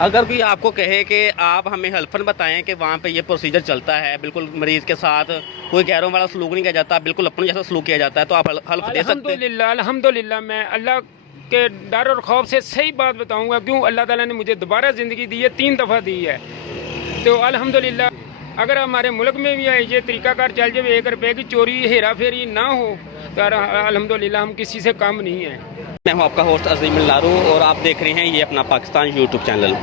अगर कोई आपको कहे कि आप हमें हल्फन बताएं कि वहाँ पे ये प्रोसीजर चलता है, बिल्कुल मरीज़ के साथ कोई गैरों वाला सलूक नहीं किया जाता, बिल्कुल अपने जैसा सलूक किया जाता है, तो आप हल्फ दे सकते हैं? अल्हम्दुलिल्लाह अल्हम्दुलिल्लाह, मैं अल्लाह के डर और खौफ से सही बात बताऊंगा। क्यों? अल्लाह ताला ने मुझे दोबारा ज़िंदगी दी है, 3 दफ़ा दी है। तो अल्हम्दुलिल्लाह, अगर हमारे मुल्क में भी ये तरीकाकार चल जाए, 1 रुपये की चोरी हेरा फेरी ना हो, तो अल्हम्दुलिल्लाह हम किसी से कम नहीं हैं। मैं हूं आपका होस्ट अजीम लारू और आप देख रहे हैं ये अपना पाकिस्तान यूट्यूब चैनल।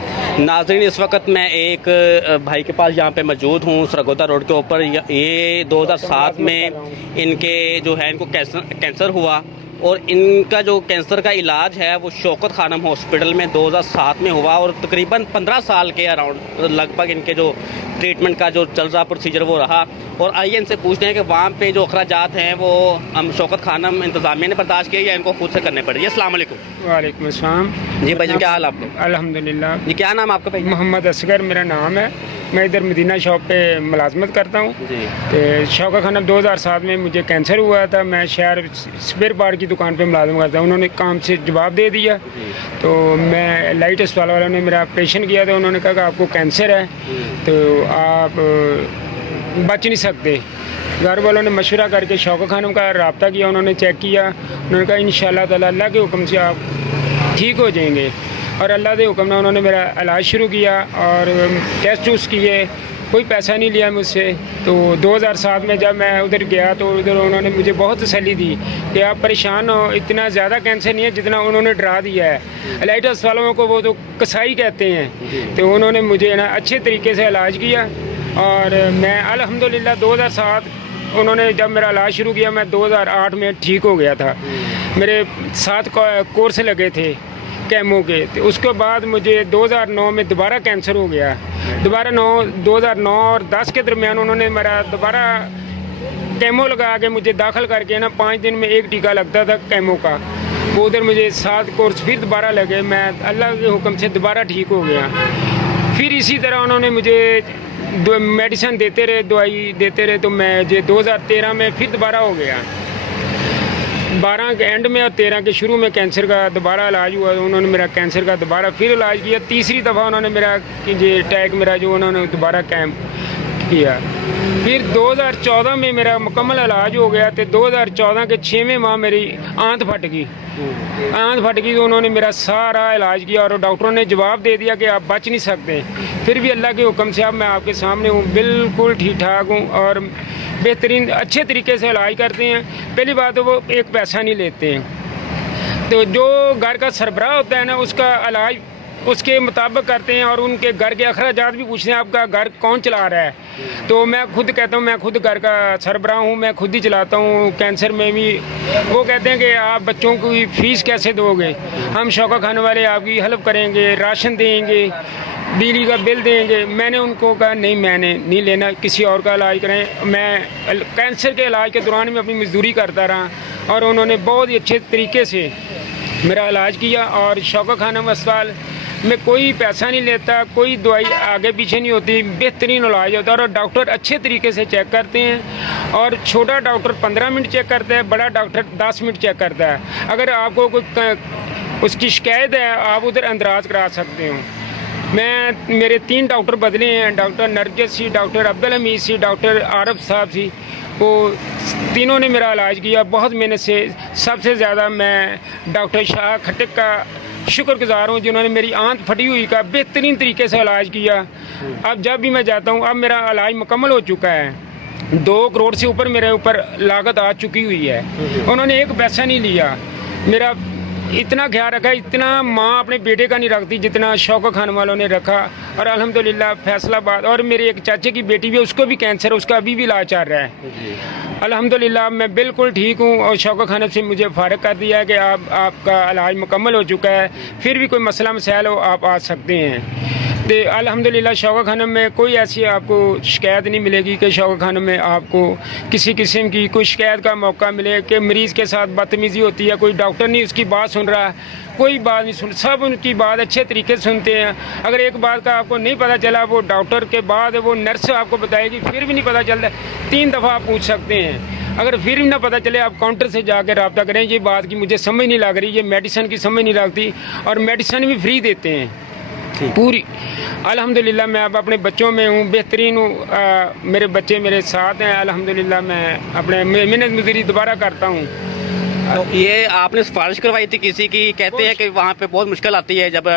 नाज़रीन, इस वक्त मैं एक भाई के पास यहाँ पे मौजूद हूँ सरगोदा रोड के ऊपर। ये 2007 में इनके जो है इनको कैंसर हुआ और इनका जो कैंसर का इलाज है वो शौकत खानम हॉस्पिटल में 2007 में हुआ और तकरीबन 15 साल के अराउंड लगभग इनके जो ट्रीटमेंट का जो चल रहा प्रोसीजर वो रहा। और आइए इनसे पूछते हैं कि वहाँ पे जो अखराजात हैं वो हम शौकत खानम इंतज़ामिया ने बर्दाश्त किए या इनको खुद से करने पड़े। अस्सलाम वालेकुम। वालेकुम अस्सलाम। जी भाई, क्या हाल आपको? अल्हम्दुलिल्लाह। जी, क्या नाम आपका भाई? मोहम्मद असगर मेरा नाम है। मैं इधर मदीना शॉप पे मुलाजमत करता हूँ। जी। तो शौकत खानम 2007 में मुझे कैंसर हुआ था। मैं शहर स्पेयर पार्ट की दुकान पे मुलाजम करता हूँ। उन्होंने काम से जवाब दे दिया, तो मैं लाइट अस्पताल वालों ने मेरा ऑपरेशन किया। तो उन्होंने कहा कि आपको कैंसर है, तो आप बच नहीं सकते। घर वालों ने मशवरा करके शौकत खानम का रब्ता किया, उन्होंने चेक किया। उन्होंने कहा इंशाअल्लाह ताला अल्लाह के हुक्म से आप ठीक हो जाएंगे। और अल्लाह के हुक्म ने उन्होंने मेरा इलाज शुरू किया और टेस्ट वूस्ट किए, कोई पैसा नहीं लिया मुझसे। तो 2007 में जब मैं उधर गया तो उधर उन्होंने मुझे बहुत तसल्ली दी कि आप परेशान हो, इतना ज़्यादा कैंसर नहीं है जितना उन्होंने डरा दिया है। लाइट अस्पतालों को वो तो कसाई कहते हैं। तो उन्होंने मुझे ना अच्छे तरीके से इलाज किया और मैं अल्हम्दुलिल्लाह 2007 उन्होंने जब मेरा इलाज शुरू किया, मैं 2008 में ठीक हो गया था। मेरे 7 कोर्स लगे थे कैमो के। तो उसके बाद मुझे 2009 में दोबारा कैंसर हो गया। 2009 और 10 के दरमियान उन्होंने मेरा दोबारा कैमो लगा के मुझे दाखिल करके ना 5 दिन में 1 टीका लगता था कैमो का। वो उधर मुझे 7 कोर्स फिर दोबारा लगे। मैं अल्लाह के हुक्म से दोबारा ठीक हो गया। फिर इसी तरह उन्होंने मुझे मेडिसिन देते रहे, दवाई देते रहे। तो मैं जो 2013 में फिर दोबारा हो गया। 12 के एंड में और 13 के शुरू में कैंसर का दोबारा इलाज हुआ। उन्होंने मेरा कैंसर का दोबारा फिर इलाज किया। तीसरी दफ़ा उन्होंने मेरा जो अटैक मेरा जो उन्होंने दोबारा कैम्प किया। फिर 2014 में मेरा मुकम्मल इलाज हो गया। तो 2014 के 6वें माह मेरी आंत फट गई। तो उन्होंने मेरा सारा इलाज किया और डॉक्टरों ने जवाब दे दिया कि आप बच नहीं सकते। फिर भी अल्लाह के हुक्म से अब मैं आपके सामने हूँ, बिल्कुल ठीक ठाक हूँ और बेहतरीन अच्छे तरीके से इलाज करते हैं। पहली बात तो वो 1 पैसा नहीं लेते हैं। तो जो घर का सरबराह होता है ना, उसका इलाज उसके मुताबिक करते हैं और उनके घर के अखराजात भी पूछते हैं आपका घर कौन चला रहा है। तो मैं खुद कहता हूँ मैं खुद घर का सरबराह हूँ, मैं खुद ही चलाता हूँ। कैंसर में भी वो कहते हैं कि आप बच्चों की फ़ीस कैसे दोगे, हम शौकत खाने वाले आपकी हेल्प करेंगे, राशन देंगे, बिजली का बिल देंगे। मैंने उनको कहा नहीं, मैंने नहीं लेना, किसी और का इलाज करें। मैं कैंसर के इलाज के दौरान में अपनी मजदूरी करता रहा और उन्होंने बहुत ही अच्छे तरीके से मेरा इलाज किया। और शौकत खानम अस्पताल में कोई पैसा नहीं लेता, कोई दवाई आगे पीछे नहीं होती, बेहतरीन इलाज होता है और डॉक्टर अच्छे तरीके से चेक करते हैं। और छोटा डॉक्टर 15 मिनट चेक करता है, बड़ा डॉक्टर 10 मिनट चेक करता है। अगर आपको कोई उसकी शिकायत है आप उधर अंदराज करा सकते हो। मेरे 3 डॉक्टर बदले हैं, डॉक्टर नरगिस सी, डॉक्टर अब्दुल हमीद सी, डॉक्टर आरफ साहब सी। वो तीनों ने मेरा इलाज किया बहुत मेहनत से। सबसे ज़्यादा मैं डॉक्टर शाह खटक का शुक्रगुजार हूँ जिन्होंने मेरी आंत फटी हुई का बेहतरीन तरीके से इलाज किया। अब जब भी मैं जाता हूँ, अब मेरा इलाज मुकम्मल हो चुका है। 2 करोड़ से ऊपर मेरे ऊपर लागत आ चुकी हुई है। उन्होंने 1 पैसा नहीं लिया। मेरा इतना ख्याल रखा, इतना माँ अपने बेटे का नहीं रखती जितना शौकत खानम वालों ने रखा। और अल्हम्दुलिल्लाह फैसलाबाद और मेरे एक चाचे की बेटी भी, उसको भी कैंसर, उसका अभी भी इलाज चल रहा है। अल्हम्दुलिल्लाह मैं बिल्कुल ठीक हूँ और शौकत खानम से मुझे फ़ारिग कर दिया है कि आपका इलाज मुकम्मल हो चुका है। फिर भी कोई मसला मसाइल हो आप आ सकते हैं। तो अल्हम्दुलिल्लाह शौकत खानम में कोई ऐसी आपको शिकायत नहीं मिलेगी कि शौकत खानम में आपको किसी किस्म की कोई शिकायत का मौका मिले कि मरीज़ के साथ बदतमीज़ी होती है, कोई डॉक्टर नहीं उसकी बात सुन रहा, कोई बात नहीं सुन, सब उनकी बात अच्छे तरीके से सुनते हैं। अगर एक बात का आपको नहीं पता चला, वो डॉक्टर के बाद वो नर्स आपको बताएगी, फिर भी नहीं पता चलता 3 दफ़ा आप पूछ सकते हैं। अगर फिर भी ना पता चले आप काउंटर से जाकर रब्ता करें। ये बात की मुझे समझ नहीं लग रही, ये मेडिसिन की समझ नहीं लगती और मेडिसिन भी फ्री देते हैं। पूरी अल्हम्दुलिल्लाह। मैं अब अपने बच्चों में हूँ, बेहतरीन हूँ, मेरे बच्चे मेरे साथ हैं अल्हम्दुलिल्लाह। मैं अपने मेहनत मजदूरी दोबारा करता हूँ। तो ये आपने सिफारिश करवाई थी किसी की? कहते हैं कि वहाँ पे बहुत मुश्किल आती है जब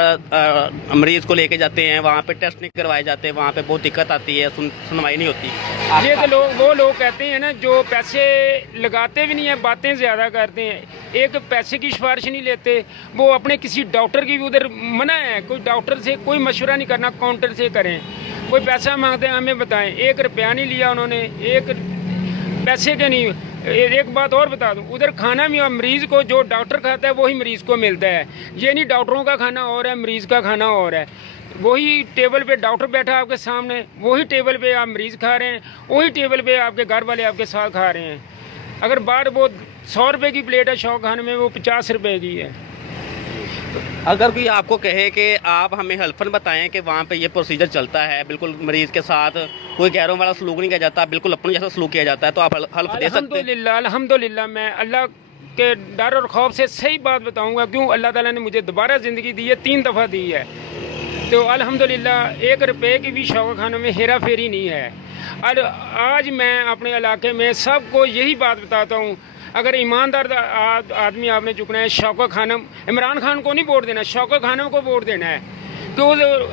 मरीज को लेके जाते हैं, वहाँ पे टेस्ट नहीं करवाए जाते, वहाँ पे बहुत दिक्कत आती है, सुनवाई नहीं होती। ये तो वो लोग कहते हैं ना जो पैसे लगाते भी नहीं है, बातें ज़्यादा करते हैं, एक पैसे की सिफारिश नहीं लेते, वो अपने किसी डॉक्टर की भी उधर मना है, कोई डॉक्टर से कोई मशवरा नहीं करना, काउंटर से करें। कोई पैसा मांगते हैं हमें बताएं, 1 रुपया नहीं लिया उन्होंने, एक पैसे के नहीं। एक बात और बता दूं, उधर खाना भी मरीज को जो डॉक्टर खाता है वही मरीज को मिलता है। ये नहीं डॉक्टरों का खाना और है, मरीज का खाना और है। वही टेबल पे डॉक्टर बैठा आपके सामने, वही टेबल पे आप मरीज खा रहे हैं, वही टेबल पे आपके घर वाले आपके साथ खा रहे हैं। अगर बाहर वो 100 रुपये की प्लेट है शौक खाने में, वो 50 रुपये की है। अगर कोई आपको कहे कि आप हमें हल्फन बताएं कि वहाँ पे ये प्रोसीजर चलता है, बिल्कुल मरीज के साथ कोई गैरों वाला सलूक नहीं किया जाता, बिल्कुल अपने जैसा सलूक किया जाता है, तो आप हल्फ दे सकते हैं? अल्हम्दुलिल्लाह मैं अल्लाह के डर और खौफ से सही बात बताऊंगा। क्यों? अल्लाह ताला ने मुझे दोबारा ज़िंदगी दी है, 3 दफ़ा दी है। तो अल्हम्दुलिल्लाह 1 रुपये की भी शौक खानों में हेरा फेरी नहीं है। और आज मैं अपने इलाके में सबको यही बात बताता हूँ, अगर ईमानदार आदमी आपने चुकना है, शौकत खानम, इमरान खान को नहीं वोट देना, शौकत खानम को वोट देना है। तो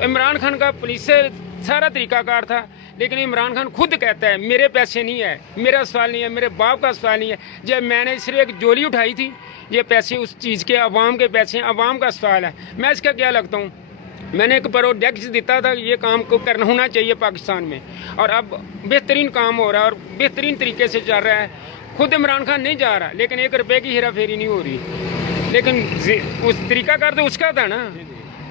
इमरान खान का पुलिस से सारा तरीकाकार था, लेकिन इमरान खान खुद कहता है मेरे पैसे नहीं है, मेरा सवाल नहीं है, मेरे बाप का सवाल नहीं है। जब मैंने सिर्फ एक जोली उठाई थी, ये पैसे उस चीज़ के अवाम के पैसे, अवाम का सवाल है, मैं इसका क्या लगता हूँ। मैंने एक प्रोजेक्ट दिया था, ये काम को करना होना चाहिए पाकिस्तान में, और अब बेहतरीन काम हो रहा है और बेहतरीन तरीके से चल रहा है। खुद इमरान खान नहीं जा रहा, लेकिन 1 रुपये की हेरा फेरी नहीं हो रही। लेकिन उस तरीकाकार तो उसका था ना।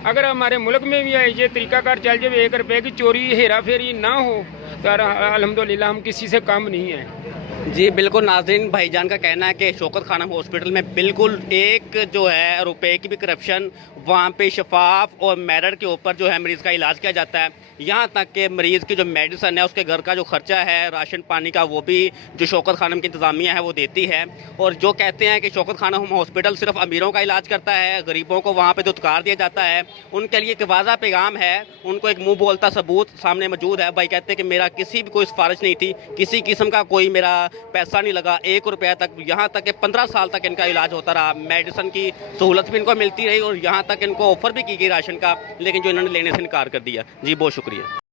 अगर हमारे मुल्क में भी ये तरीकाकार चल जाए, 1 रुपये की चोरी हेरा फेरी ना हो, तो अल्हम्दुलिल्लाह हम किसी से कम नहीं हैं। जी बिल्कुल नाज़रीन, भाईजान का कहना है कि शौकत खानम हॉस्पिटल में बिल्कुल 1 जो है रुपए की भी करप्शन, वहाँ पे शफाफ और मेरिट के ऊपर जो है मरीज़ का इलाज किया जाता है। यहाँ तक कि मरीज़ की जो मेडिसन है, उसके घर का जो खर्चा है, राशन पानी का, वो भी जो शौकत खानम की इंतज़ामिया है वो देती है। और जो कहते हैं कि शौकत खानम हॉस्पिटल सिर्फ अमीरों का इलाज करता है, गरीबों को वहाँ पे दुत्कार दिया जाता है, उनके लिए एक वाज़ा पैगाम है, उनको एक मुँह बोलता सबूत सामने मौजूद है। भाई कहते हैं कि मेरा किसी भी कोई सिफारिश नहीं थी, किसी किस्म का कोई मेरा पैसा नहीं लगा, 1 रुपया तक, यहाँ तक कि 15 साल तक इनका इलाज होता रहा, मेडिसिन की सहूलत भी इनको मिलती रही और यहाँ तक इनको ऑफर भी की गई राशन का, लेकिन जो इन्होंने लेने से इनकार कर दिया। जी बहुत शुक्रिया।